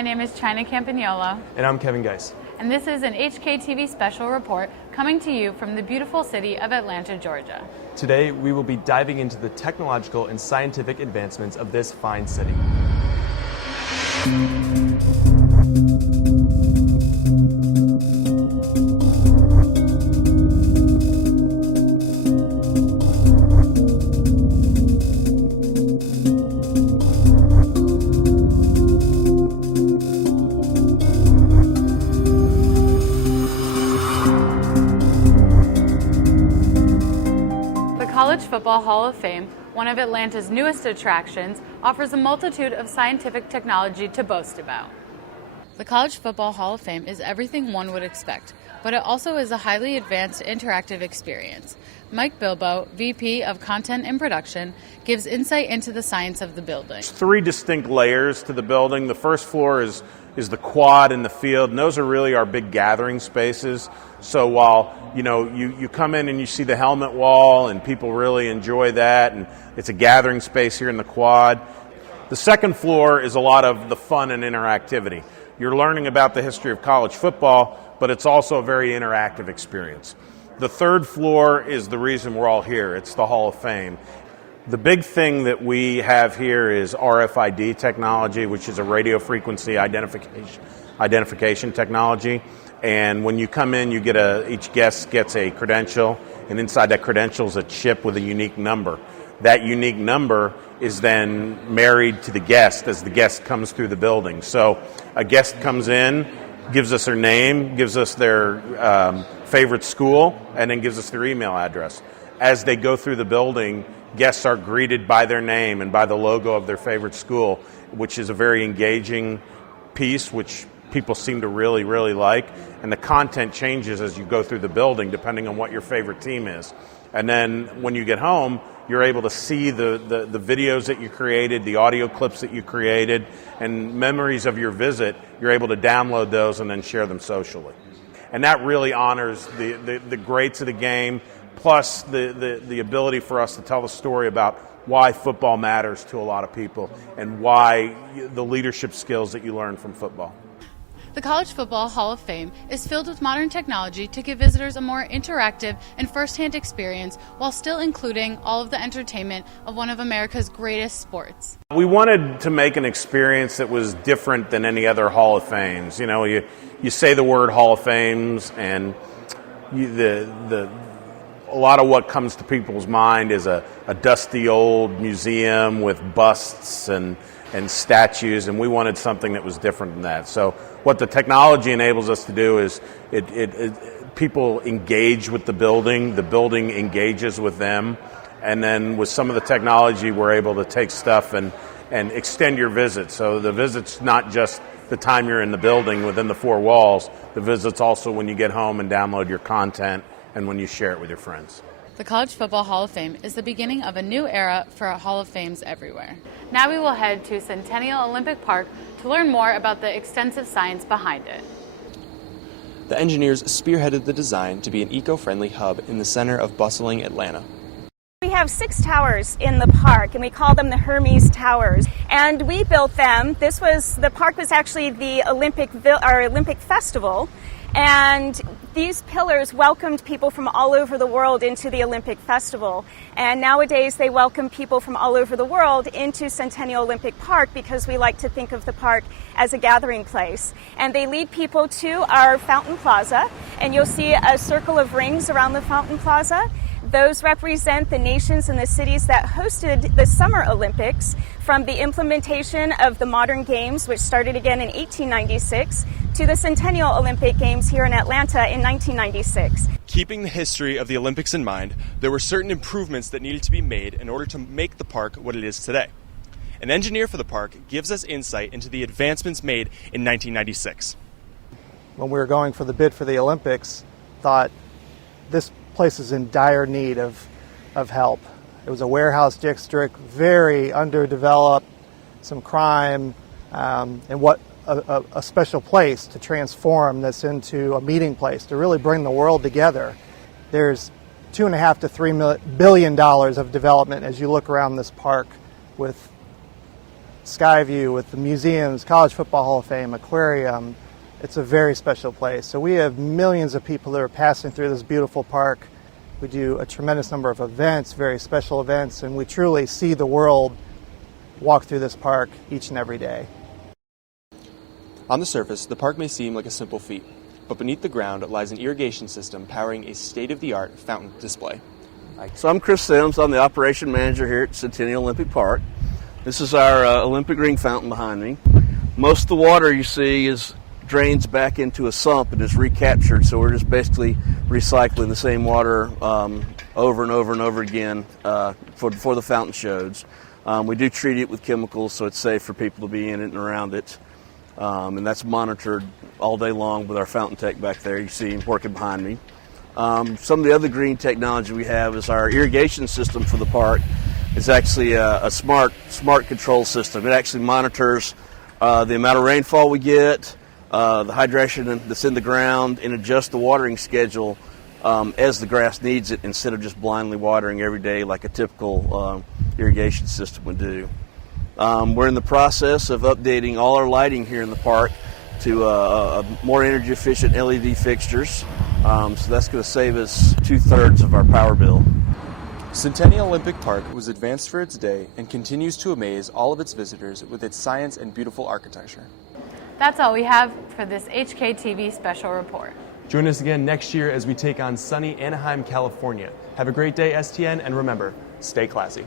my name is China Campagnolo. And I'm Kevin Geis. And this is an HKTV special report coming to you from the beautiful city of Atlanta, Georgia. Today, we will be diving into the technological and scientific advancements of this fine city. College Football Hall of Fame, one of Atlanta's newest attractions, offers a multitude of scientific technology to boast about. The College Football Hall of Fame is everything one would expect, but it also is a highly advanced interactive experience. Mike Bilbo, VP of Content and Production, gives insight into the science of the building. There's three distinct layers to the building. The first floor is the quad and the field, and those are really our big gathering spaces. So while you come in and you see the helmet wall and people really enjoy that, and it's a gathering space here in the quad. The second floor is a lot of the fun and interactivity. You're learning about the history of college football, but it's also a very interactive experience. The third floor is the reason we're all here. It's the Hall of Fame. The big thing that we have here is RFID technology, which is a radio frequency identification technology. And when you come in, each guest gets a credential, and inside that credential is a chip with a unique number. That unique number is then married to the guest as the guest comes through the building. So a guest comes in, gives us their name, gives us their favorite school, and then gives us their email address. As they go through the building, guests are greeted by their name and by the logo of their favorite school, which is a very engaging piece, which people seem to really, really like. And the content changes as you go through the building, depending on what your favorite team is. And then when you get home, you're able to see the videos that you created, the audio clips that you created, and memories of your visit. You're able to download those and then share them socially. And that really honors the greats of the game, plus the ability for us to tell the story about why football matters to a lot of people and why the leadership skills that you learn from football. The College Football Hall of Fame is filled with modern technology to give visitors a more interactive and first-hand experience while still including all of the entertainment of one of America's greatest sports. We wanted to make an experience that was different than any other Hall of Fames. You say the word Hall of Fames, and a lot of what comes to people's mind is a dusty old museum with busts and statues, and we wanted something that was different than that. So what the technology enables us to do is people engage with the building engages with them, and then with some of the technology we're able to take stuff and extend your visit. So the visit's not just the time you're in the building within the four walls, the visit's also when you get home and download your content and when you share it with your friends. The College Football Hall of Fame is the beginning of a new era for Hall of Fames everywhere. Now we will head to Centennial Olympic Park to learn more about the extensive science behind it. The engineers spearheaded the design to be an eco-friendly hub in the center of bustling Atlanta. We have 6 towers in the park, and we call them the Hermes Towers. And we built them. The park was actually the Olympic Festival. And these pillars welcomed people from all over the world into the Olympic Festival. And nowadays they welcome people from all over the world into Centennial Olympic Park because we like to think of the park as a gathering place. And they lead people to our Fountain Plaza, and you'll see a circle of rings around the Fountain Plaza. Those represent the nations and the cities that hosted the Summer Olympics, from the implementation of the modern games, which started again in 1896, to the Centennial Olympic Games here in Atlanta in 1996. Keeping the history of the Olympics in mind, there were certain improvements that needed to be made in order to make the park what it is today. An engineer for the park gives us insight into the advancements made in 1996. When we were going for the bid for the Olympics, thought this place is in dire need of help. It was a warehouse district, very underdeveloped, some crime, and what a special place to transform this into a meeting place, to really bring the world together. There's $2.5 to $3 billion of development as you look around this park, with Skyview, with the museums, College Football Hall of Fame, aquarium. It's a very special place. So we have millions of people that are passing through this beautiful park. We do a tremendous number of events, very special events, and we truly see the world walk through this park each and every day. On the surface, the park may seem like a simple feat, but beneath the ground lies an irrigation system powering a state-of-the-art fountain display. So I'm Chris Sims. I'm the operation manager here at Centennial Olympic Park. This is our Olympic ring fountain behind me. Most of the water you see drains back into a sump and is recaptured, so we're just basically recycling the same water over and over and over again for the fountain shows. We do treat it with chemicals so it's safe for people to be in it and around it, and that's monitored all day long with our fountain tech back there. You see him working behind me. Some of the other green technology we have is our irrigation system for the park. It's actually a smart control system. It actually monitors the amount of rainfall we get, the hydration that's in the ground, and adjusts the watering schedule as the grass needs it, instead of just blindly watering every day like a typical irrigation system would do. We're in the process of updating all our lighting here in the park to more energy efficient LED fixtures. So that's going to save us 2/3 of our power bill. Centennial Olympic Park was advanced for its day and continues to amaze all of its visitors with its science and beautiful architecture. That's all we have for this HKTV special report. Join us again next year as we take on sunny Anaheim, California. Have a great day, STN, and remember, stay classy.